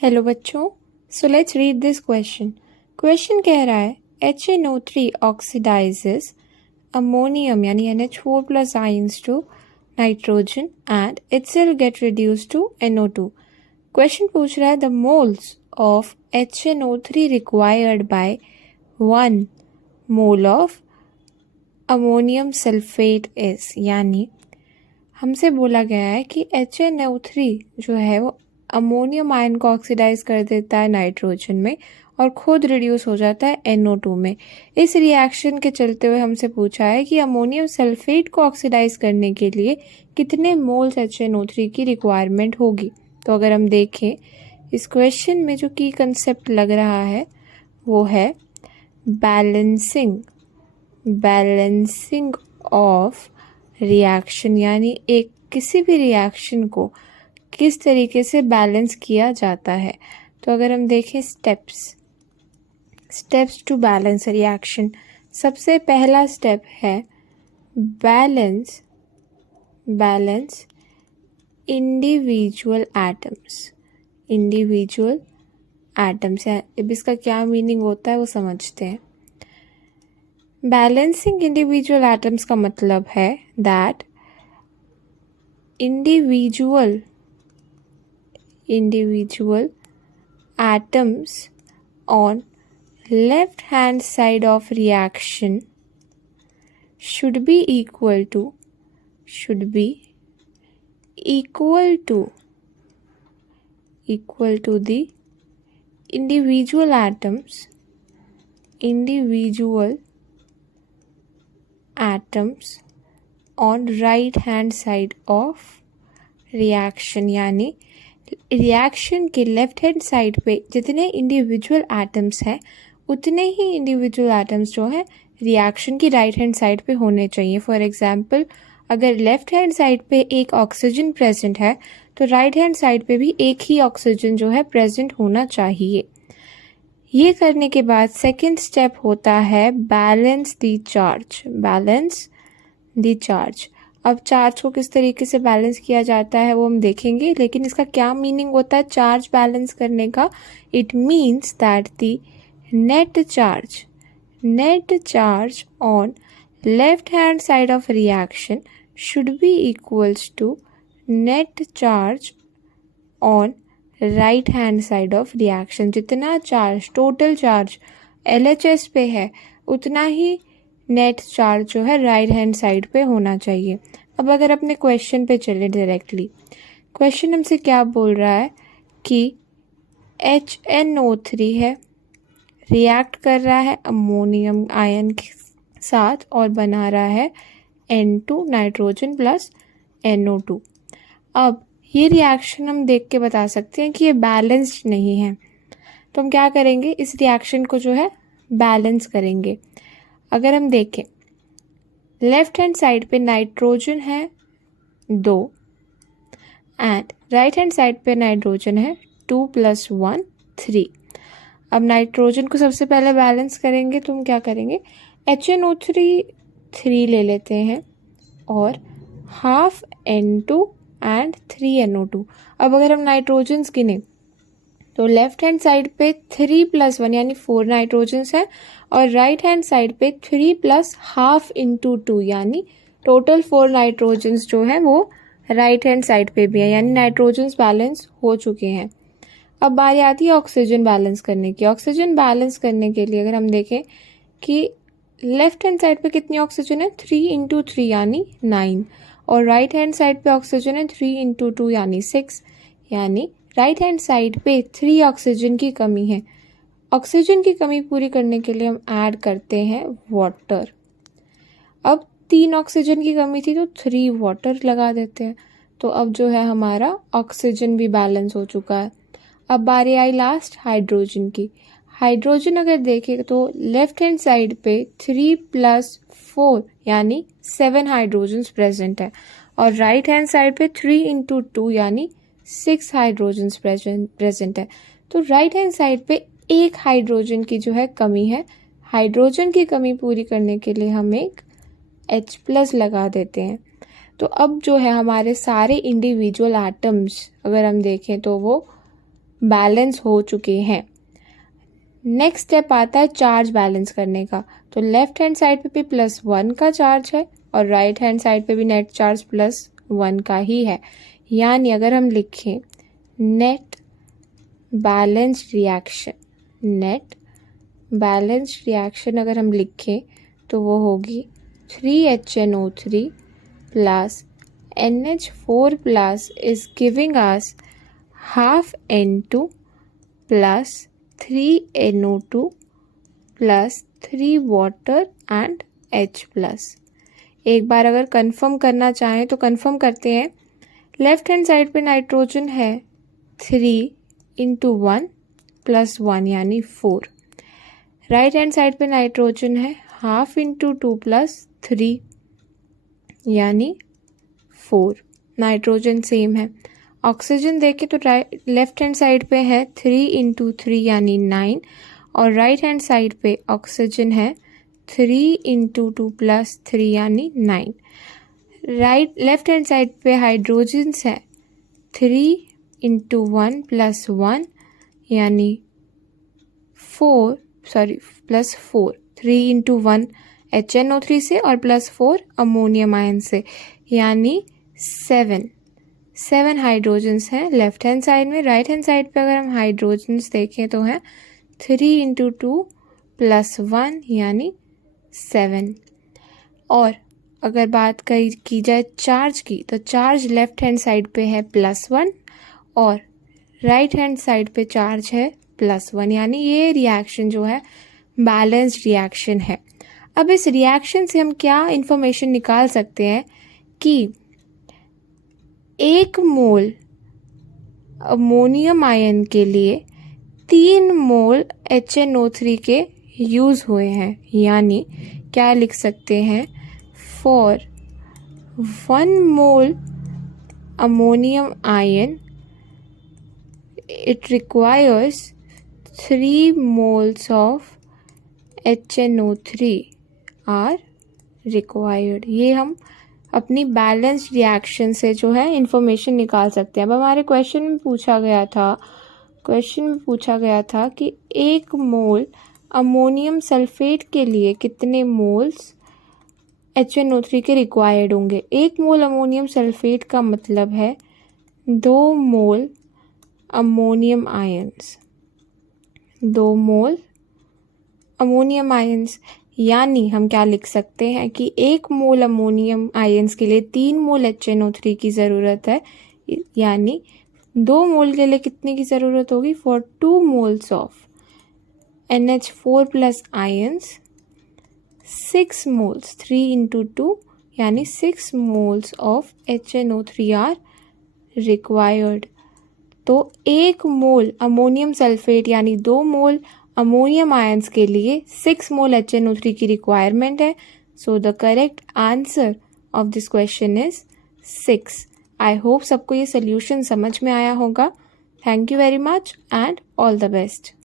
Hello बच्चों, so let's read this question. Question कह रहा है HNO3 ऑक्सीडाइजेस अमोनियम यानी NH4 plus ions to nitrogen and itself get reduced to NO2। Question पूछ रहा है the moles of HNO3 required by 1 mole of ammonium sulphate is, यानी हमसे बोला गया है कि HNO3 जो है वो अमोनियम आयन को ऑक्सीडाइज कर देता है नाइट्रोजन में और खुद रिड्यूस हो जाता है NO2 में। इस रिएक्शन के चलते हुए हमसे पूछा है कि अमोनियम सल्फेट को ऑक्सीडाइज करने के लिए कितने मोल्स HNO3 की रिक्वायरमेंट होगी। तो अगर हम देखें इस क्वेश्चन में जो की कंसेप्ट लग रहा है वो है बैलेंसिंग ऑफ रिएक्शन, यानी एक किसी भी रिएक्शन को किस तरीके से बैलेंस किया जाता है। तो अगर हम देखें स्टेप्स टू बैलेंस रिएक्शन, सबसे पहला स्टेप है बैलेंस इंडिविजुअल एटम्स। अब इसका क्या मीनिंग होता है वो समझते हैं। बैलेंसिंग इंडिविजुअल एटम्स का मतलब है that individual atoms on left hand side of reaction should be equal to the individual atoms on right hand side of reaction, यानी रिएक्शन के लेफ्ट हैंड साइड पे जितने इंडिविजुअल एटम्स हैं उतने ही individual atoms जो हैं रिएक्शन की right hand side पे होने चाहिए। फॉर एग्जांपल, अगर लेफ्ट हैंड साइड पे एक ऑक्सीजन प्रेजेंट है तो राइट हैंड साइड पे भी एक ही ऑक्सीजन जो है प्रेजेंट होना चाहिए। ये करने के बाद सेकेंड स्टेप होता है बैलेंस द चार्ज। अब चार्ज को किस तरीके से बैलेंस किया जाता है वो हम देखेंगे, लेकिन इसका क्या मीनिंग होता है चार्ज बैलेंस करने का। It means that the net charge on left hand side of reaction should be equals to net charge on right hand side of reaction. जितना चार्ज टोटल चार्ज LHS पे है उतना ही net charge जो है right hand side पे होना चाहिए। अब अगर अपने क्वेश्चन पे चले डायरेक्टली, क्वेश्चन हमसे क्या बोल रहा है कि HNO3 है, रिएक्ट कर रहा है अमोनियम आयन के साथ और बना रहा है N2 नाइट्रोजन प्लस NO2। अब ये रिएक्शन हम देख के बता सकते हैं कि ये बैलेंस्ड नहीं है, तो हम क्या करेंगे, इस रिएक्शन को जो है बैलेंस करेंगे। अगर हम देखें लेफ्ट हैंड साइड पे नाइट्रोजन है 2 एंड राइट हैंड साइड पे नाइट्रोजन है 2 + 1 3। अब नाइट्रोजन को सबसे पहले बैलेंस करेंगे तो हम क्या करेंगे, HNO3 3 ले लेते हैं और हाफ N2 एंड 3 NO2। अब अगर हम नाइट्रोजन्स गिने तो लेफ्ट हैंड साइड पे 3 + 1 यानी 4 नाइट्रोजन्स है और राइट हैंड साइड पे 3 + ½ × 2 यानी टोटल 4 नाइट्रोजन्स जो है वो राइट हैंड साइड पे भी है, यानी नाइट्रोजन्स बैलेंस हो चुके हैं। अब बारी आती है ऑक्सीजन बैलेंस करने की। ऑक्सीजन बैलेंस करने के लिए अगर हम देखें कि लेफ्ट हैंड साइड पे कितनी ऑक्सीजन है 3 × 3 यानी 9 और राइट हैंड साइड पे ऑक्सीजन है 3 × 2 यानी 6, यानी राइट हैंड साइड पे 3 ऑक्सीजन की कमी है। ऑक्सीजन की कमी पूरी करने के लिए हम ऐड करते हैं वाटर। अब 3 ऑक्सीजन की कमी थी तो 3 वाटर लगा देते हैं, तो अब जो है हमारा ऑक्सीजन भी बैलेंस हो चुका है। अब बारी आई लास्ट हाइड्रोजन की। हाइड्रोजन अगर देखें तो लेफ्ट हैंड साइड पे 3 + 4 यानी 7 हाइड्रोजन्स प्रेजेंट है और राइट हैंड साइड पे 3 × 2 यानी 6 हाइड्रोजन्स प्रेजेंट है। तो राइट हैंड साइड पे एक हाइड्रोजन की जो है कमी है। हाइड्रोजन की कमी पूरी करने के लिए हम एक H+ लगा देते हैं। तो अब जो है हमारे सारे इंडिविजुअल एटम्स अगर हम देखें तो वो बैलेंस हो चुके हैं। नेक्स्ट स्टेप आता है चार्ज बैलेंस करने का। तो लेफ्ट हैंड साइड पे भी +1 का चार्ज है और राइट हैंड साइड पे भी नेट चार्ज +1 का ही है। यानी अगर हम लिखें नेट बैलेंस रिएक्शन अगर हम लिखें तो वो होगी 3HNO3 plus NH4 plus is giving us half N2 plus 3NO2 plus 3 water and H plus. एक बार अगर कंफर्म करना चाहें तो कंफर्म करते हैं। लेफ्ट हैंड साइड पे नाइट्रोजन है 3 × 1 + 1 यानी 4। राइट हैंड साइड पे नाइट्रोजन है हाफ × 2 + 3 यानी 4। नाइट्रोजन सेम है। ऑक्सीजन देखें तो लेफ्ट हैंड साइड पे है 3 × 3 यानी 9 और राइट हैंड साइड पे ऑक्सीजन है 3 × 2 + 3 यानी 9। लेफ्ट हैंड साइड पे हाइड्रोजन्स है 3 × 1 + 1 यानी +4 3 × 1 HNO3 से और +4 अमोनियम आयन से यानी 7 हाइड्रोजन्स हैं लेफ्ट हैंड साइड में। राइट हैंड साइड पे अगर हम हाइड्रोजन्स देखें तो है 3 × 2 + 1 यानी 7। और अगर बात की जाए चार्ज की तो चार्ज लेफ्ट हैंड साइड पे है +1 और राइट हैंड साइड पे चार्ज है +1 यानी ये रिएक्शन जो है बैलेंस्ड रिएक्शन है। अब इस रिएक्शन से हम क्या इंफॉर्मेशन निकाल सकते हैं कि 1 मोल अमोनियम आयन के लिए 3 मोल HNO3 के यूज हुए हैं। यानी क्या लिख सकते हैं, for 1 mole ammonium ion it requires 3 moles of HNO3 are required। ये हम अपनी बैलेंस्ड रिएक्शन से जो है इंफॉर्मेशन निकाल सकते हैं। अब हमारे क्वेश्चन में पूछा गया था कि 1 मोल अमोनियम सल्फेट के लिए कितने मोल्स HNO3 के रिक्वायर्ड होंगे। 1 मोल अमोनियम सल्फेट का मतलब है 2 मोल अमोनियम आयंस, 2 मोल अमोनियम आयंस। यानी हम क्या लिख सकते हैं कि 1 मोल अमोनियम आयंस के लिए 3 मोल HNO3 की ज़रूरत है। यानी 2 मोल के लिए कितने की ज़रूरत होगी, for 2 moles of NH4 plus ions 6 moles 3 × 2 यानी 6 moles of HNO3 are required. तो 1 मोल अमोनियम सल्फेट यानी 2 मोल अमोनियम आयंस के लिए 6 मोल HNO3 की रिक्वायरमेंट है। So the correct answer of this question is 6। I hope सबको ये सोल्यूशन समझ में आया होगा। Thank you very much and all the best.